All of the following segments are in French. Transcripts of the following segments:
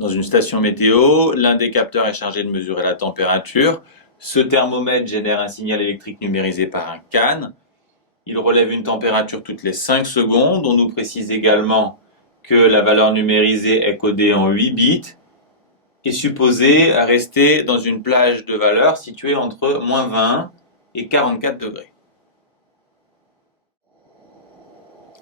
Dans une station météo, l'un des capteurs est chargé de mesurer la température. Ce thermomètre génère un signal électrique numérisé par un CAN. Il relève une température toutes les 5 secondes. On nous précise également que la valeur numérisée est codée en 8 bits et supposée rester dans une plage de valeurs située entre moins 20 et 44 degrés.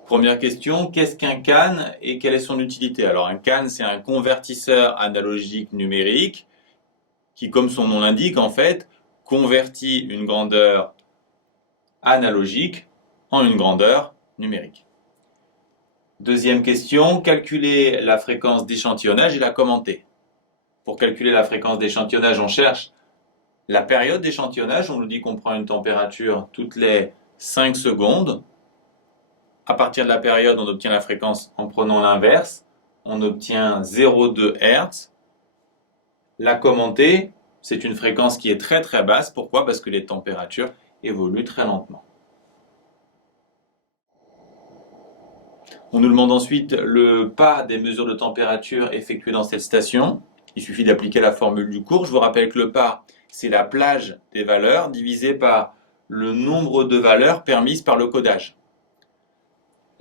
Première question, qu'est-ce qu'un CAN et quelle est son utilité? Alors un CAN, c'est un convertisseur analogique numérique qui, comme son nom l'indique, en fait, convertit une grandeur analogique en une grandeur numérique. Deuxième question, calculer la fréquence d'échantillonnage et la commenter. Pour calculer la fréquence d'échantillonnage, on cherche la période d'échantillonnage. On nous dit qu'on prend une température toutes les 5 secondes. À partir de la période, on obtient la fréquence en prenant l'inverse. On obtient 0,2 Hz. La commenter, c'est une fréquence qui est très très basse. Pourquoi? Parce que les températures évoluent très lentement. On nous demande ensuite le pas des mesures de température effectuées dans cette station. Il suffit d'appliquer la formule du cours. Je vous rappelle que le pas, c'est la plage des valeurs divisée par le nombre de valeurs permises par le codage.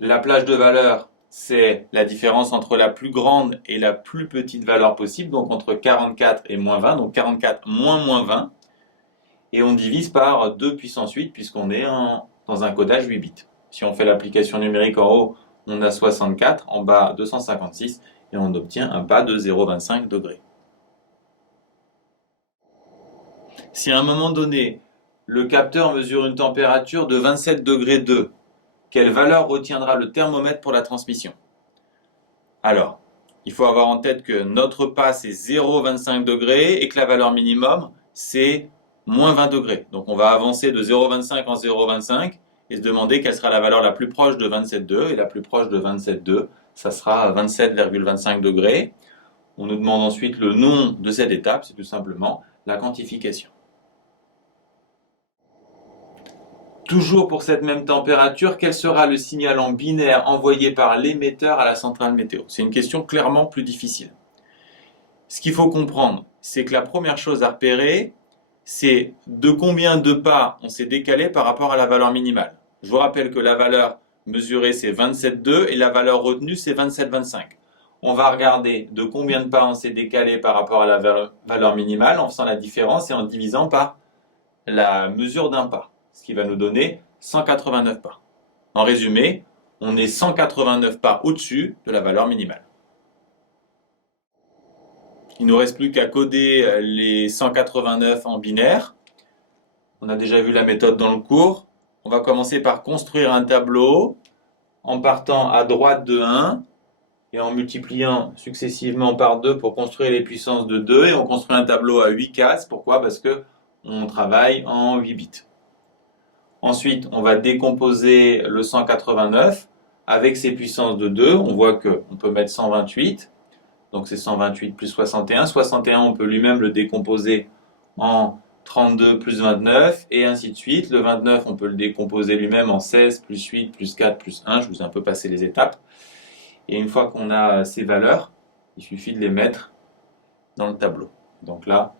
La plage de valeurs, c'est la différence entre la plus grande et la plus petite valeur possible, donc entre 44 et moins 20, donc 44 moins 20. Et on divise par 2 puissance 8 puisqu'on est dans un codage 8 bits. Si on fait l'application numérique en haut, on a 64, en bas 256 et on obtient un pas de 0,25 degrés. Si à un moment donné, le capteur mesure une température de 27 degrés 2, quelle valeur retiendra le thermomètre pour la transmission? Alors, il faut avoir en tête que notre pas c'est 0,25 degrés et que la valeur minimum c'est moins 20 degrés. Donc on va avancer de 0,25 en 0,25 et se demander quelle sera la valeur la plus proche de 27,2. Et la plus proche de 27,2, ça sera 27,25 degrés. On nous demande ensuite le nom de cette étape, c'est tout simplement la quantification. Toujours pour cette même température, quel sera le signal en binaire envoyé par l'émetteur à la centrale météo? C'est une question clairement plus difficile. Ce qu'il faut comprendre, c'est que la première chose à repérer, c'est de combien de pas on s'est décalé par rapport à la valeur minimale. Je vous rappelle que la valeur mesurée c'est 27,2 et la valeur retenue c'est 27,25. On va regarder de combien de pas on s'est décalé par rapport à la valeur minimale en faisant la différence et en divisant par la mesure d'un pas, ce qui va nous donner 189 pas. En résumé, on est 189 pas au-dessus de la valeur minimale. Il ne nous reste plus qu'à coder les 189 en binaire. On a déjà vu la méthode dans le cours. On va commencer par construire un tableau en partant à droite de 1 et en multipliant successivement par 2 pour construire les puissances de 2. Et on construit un tableau à 8 cases. Pourquoi? Parce qu'on travaille en 8 bits. Ensuite, on va décomposer le 189 avec ses puissances de 2. On voit qu'on peut mettre 128. Donc c'est 128 plus 61. 61, on peut lui-même le décomposer en 32 plus 29 et ainsi de suite. Le 29, on peut le décomposer lui-même en 16 plus 8 plus 4 plus 1. Je vous ai un peu passé les étapes. Et une fois qu'on a ces valeurs, il suffit de les mettre dans le tableau. Donc là,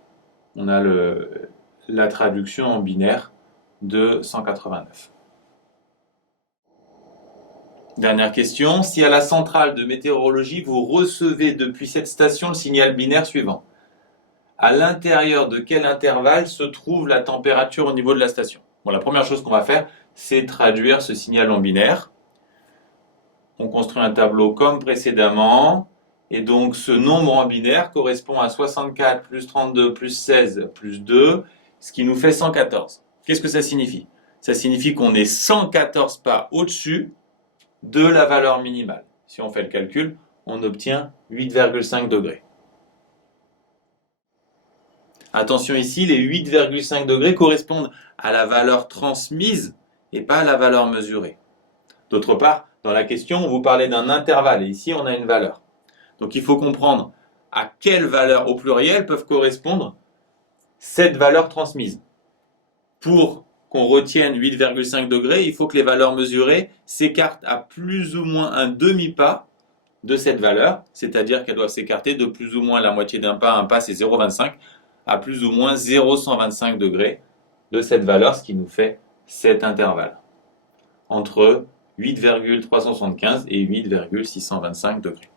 on a la traduction en binaire de 189. Dernière question, si à la centrale de météorologie, vous recevez depuis cette station le signal binaire suivant, à l'intérieur de quel intervalle se trouve la température au niveau de la station? Bon, la première chose qu'on va faire, c'est traduire ce signal en binaire. On construit un tableau comme précédemment, et donc ce nombre en binaire correspond à 64 plus 32 plus 16 plus 2, ce qui nous fait 114. Qu'est-ce que ça signifie? Ça signifie qu'on est 114 pas au-dessus de la valeur minimale. Si on fait le calcul, on obtient 8,5 degrés. Attention ici, les 8,5 degrés correspondent à la valeur transmise et pas à la valeur mesurée. D'autre part, dans la question, on vous parlait d'un intervalle et ici on a une valeur. Donc il faut comprendre à quelle valeur au pluriel peuvent correspondre cette valeur transmise. Pour qu'on retienne 8,5 degrés, il faut que les valeurs mesurées s'écartent à plus ou moins un demi-pas de cette valeur, c'est-à-dire qu'elles doivent s'écarter de plus ou moins la moitié d'un pas, un pas c'est 0,25, à plus ou moins 0,125 degrés de cette valeur, ce qui nous fait cet intervalle entre 8,375 et 8,625 degrés.